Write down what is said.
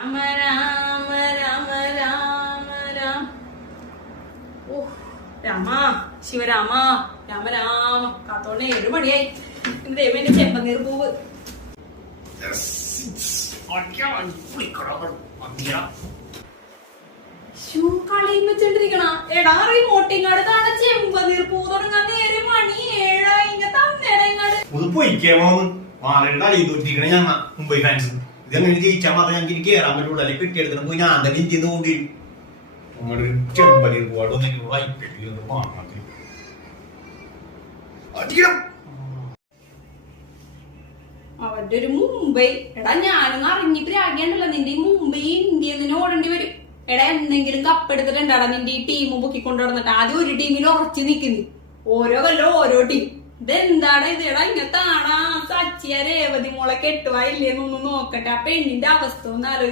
രാമ രാമ രാമ രാമ രാമ. ഓ രാമ ശിവരാമ രാമ രാമ. കാത്തോണ്ട് 7 മണിയായി. ദൈവന്റെ ചെമ്പനീർ പൂവ്. കളിയും വെച്ചിട്ടിരിക്കണ എടാ റിമോട്ടിങ്ങാട് കാണാൻ ചെമ്പനീർ പൂ തുടങ്ങാൻ നേരെ മണി 7 ഇങ്ങ തന്നേടാ ഇങ്ങാട്. ഞങ്ങ മുംബൈ ഫാൻസ് ഇതെങ്ങനെ ജയിച്ചാൽ മാത്രം ഞങ്ങൾക്ക് ഇനി കയറാൻ പറ്റുള്ളൂ. അല്ലെങ്കിൽ കിട്ടിയെടുക്കണം പോയി ഞാൻ തന്നെ ഇന്ത്യ നോക്കി നമ്മുടെ ചെമ്പനീർ പൂവാടൊന്നും വായിപ്പിക്കുന്നത് പാണത്തിൽ അവന്റെ ഒരു മുംബൈ. എടാ ഞാനൊന്ന് അറിഞ്ഞി പ്രാഗിയാണ്ടല്ലോ നിന്റെ ഈ മുംബൈ ഇന്ത്യ നിന്ന് ഓടേണ്ടി വരും. എടാ എന്തെങ്കിലും കപ്പെടുത്തിട്ടുണ്ടാടാ നിന്റെ ഈ ടീം പൊക്കിക്കൊണ്ടു നടന്നിട്ട്. ആദ്യം ഒരു ടീമിൽ ഉറച്ചു നിക്കുന്നു, ഓരോ കൊല്ലം ഓരോ ടീം. ഇതെന്താടാ ഇത്? എടാ ഇങ്ങനത്തെ ആടാ സച്ചിയ രേവതി മോളെ കെട്ടുവാ ഇല്ലേന്നൊന്ന് നോക്കട്ടെ. ആ പെണ്ണിന്റെ അവസ്ഥ ഒന്ന് ആലോചിക്കും.